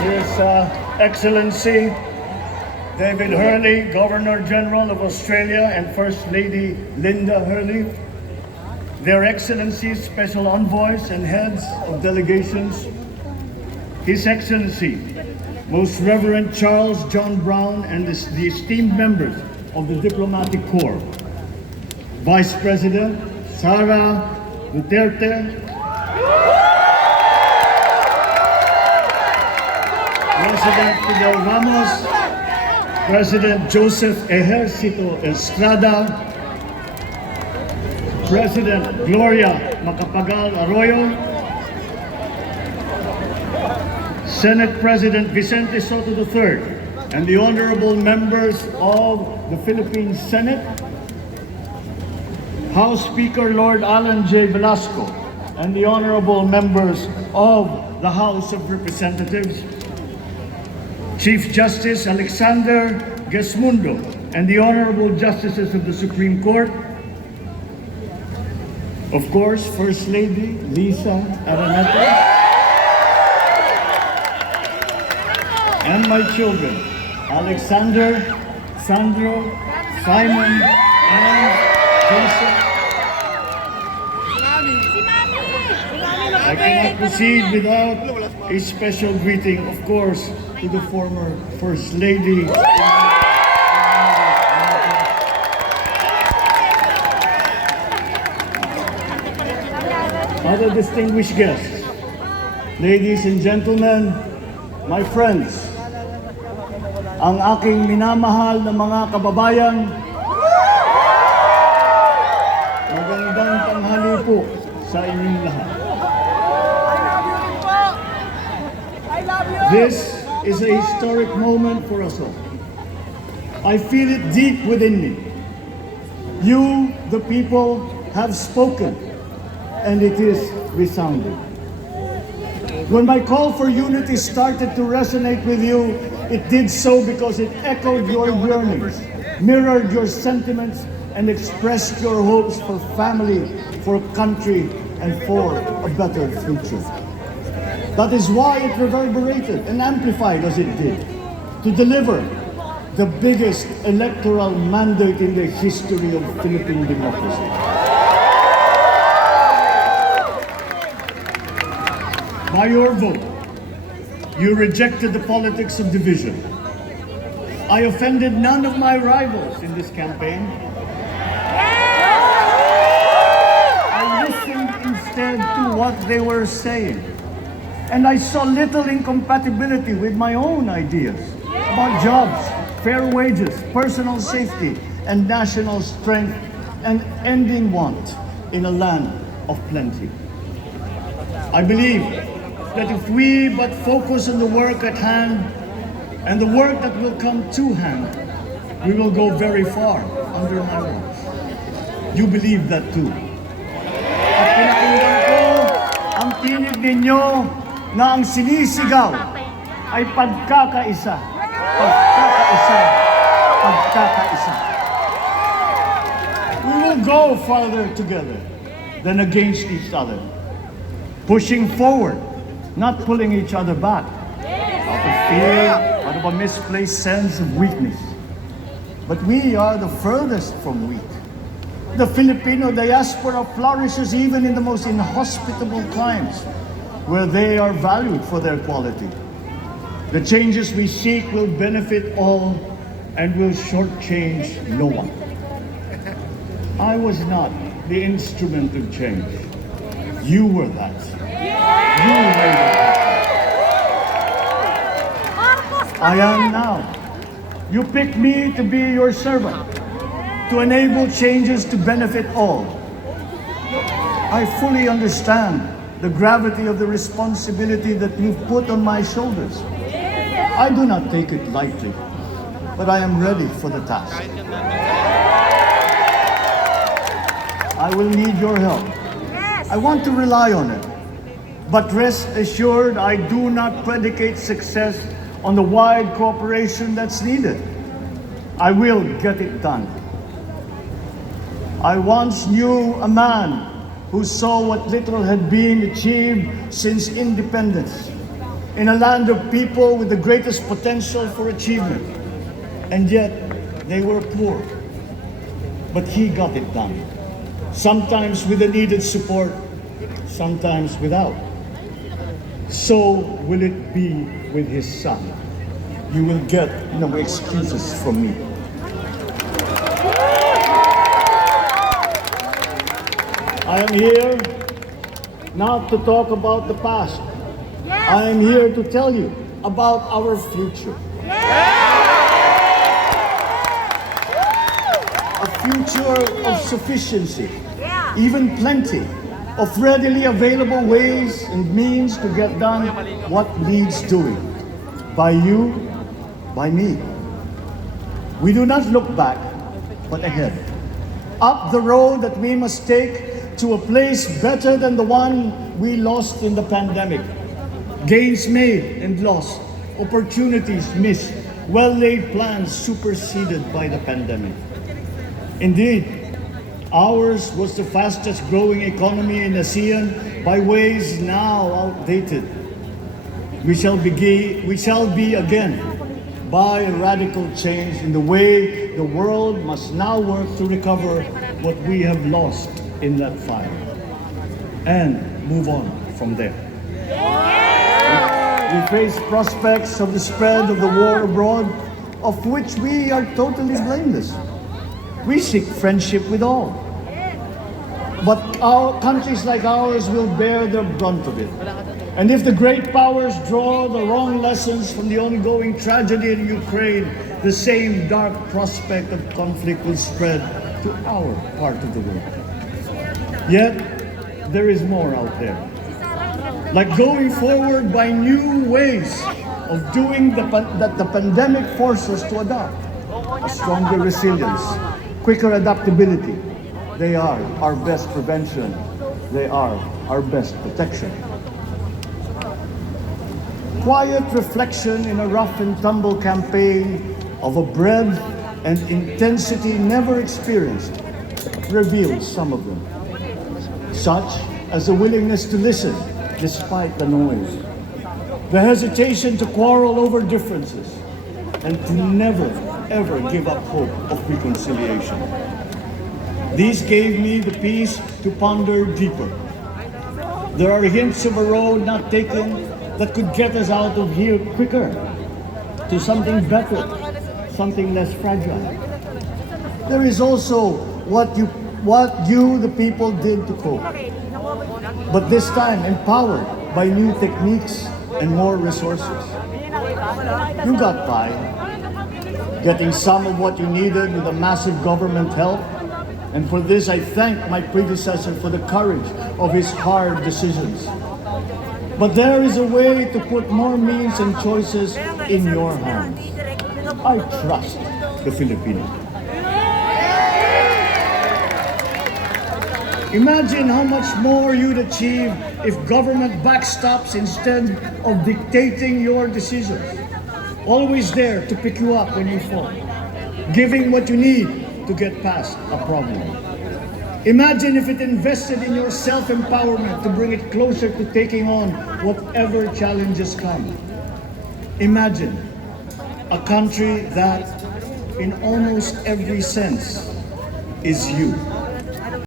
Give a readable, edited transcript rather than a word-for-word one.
His Excellency David Hurley, Governor General of Australia, and First Lady Linda Hurley, Their Excellencies, Special Envoys, and Heads of Delegations, His Excellency, Most Reverend Charles John Brown, and the esteemed members of the Diplomatic Corps, Vice President Sara Duterte, President Fidel Ramos, President Joseph Ejercito Estrada, President Gloria Macapagal Arroyo, Senate President Vicente Soto III, and the honorable members of the Philippine Senate, House Speaker Lord Alan J. Velasco, and the honorable members of the House of Representatives, Chief Justice Alexander Gesmundo, and the honorable justices of the Supreme Court, of course, First Lady Lisa Araneta, and my children, Alexander, Sandro, Simon, and Joseph. I cannot proceed without a special greeting, of course, to the former First Lady. Other distinguished guests, ladies and gentlemen, my friends, ang aking minamahal na mga kababayan, magandang tanghali po sa inyong lahat. This is a historic moment for us all. I feel it deep within me. You, the people, have spoken, and it is resounding. When my call for unity started to resonate with you, it did so because it echoed your yearnings, mirrored your sentiments, and expressed your hopes for family, for country, and for a better future. That is why it reverberated and amplified as it did, to deliver the biggest electoral mandate in the history of Philippine democracy. By your vote, you rejected the politics of division. I offended none of my rivals in this campaign. I listened instead to what they were saying. And I saw little incompatibility with my own ideas about jobs, fair wages, personal safety, and national strength, and ending want in a land of plenty. I believe that if we but focus on the work at hand and the work that will come to hand, we will go very far under my watch. You believe that too. At pinakinggan ko ang tinig ninyo na ang sinisigaw ay pagkakaisa, pagkakaisa, pagkakaisa. We will go farther together than against each other, pushing forward, not pulling each other back, out of fear, out of a misplaced sense of weakness. But we are the furthest from weak. The Filipino diaspora flourishes even in the most inhospitable climes, where they are valued for their quality. The changes we seek will benefit all and will shortchange no one. I was not the instrument of change. You were that. You made it happen. I am now. You picked me to be your servant, to enable changes to benefit all. I fully understand the gravity of the responsibility that you've put on my shoulders. I do not take it lightly, but I am ready for the task. I will need your help. I want to rely on it, but rest assured I do not predicate success on the wide cooperation that's needed. I will get it done. I once knew a man who saw what little had been achieved since independence in a land of people with the greatest potential for achievement. And yet, they were poor. But he got it done. Sometimes with the needed support, sometimes without. So will it be with his son. You will get no excuses from me. I am here not to talk about the past. I am here to tell you about our future. A future of sufficiency, even plenty, of readily available ways and means to get done what needs doing. By you, by me. We do not look back, but ahead. Up the road that we must take to a place better than the one we lost in the pandemic. Gains made and lost, opportunities missed, well-laid plans superseded by the pandemic. Indeed, ours was the fastest growing economy in ASEAN by ways now outdated. We shall be again by a radical change in the way the world must now work to recover what we have lost in that fire and move on from there. We face prospects of the spread of the war abroad, of which we are totally blameless. We seek friendship with all. But our countries like ours will bear the brunt of it. And if the great powers draw the wrong lessons from the ongoing tragedy in Ukraine, the same dark prospect of conflict will spread to our part of the world. Yet, there is more out there. Like going forward by new ways of doing that the pandemic forces us to adopt. A stronger resilience, quicker adaptability. They are our best prevention. They are our best protection. Quiet reflection in a rough and tumble campaign of a breadth and intensity never experienced reveals some of them, such as a willingness to listen despite the noise, the hesitation to quarrel over differences, and to never, ever give up hope of reconciliation. These gave me the peace to ponder deeper. There are hints of a road not taken that could get us out of here quicker to something better, something less fragile. There is also what you, the people, did to cope. But this time empowered by new techniques and more resources. You got by, getting some of what you needed with a massive government help. And for this, I thank my predecessor for the courage of his hard decisions. But there is a way to put more means and choices in your hands. I trust the Filipinos. Imagine how much more you'd achieve if government backstops instead of dictating your decisions. Always there to pick you up when you fall. Giving what you need to get past a problem. Imagine if it invested in your self-empowerment to bring it closer to taking on whatever challenges come. Imagine a country that, in almost every sense, is you.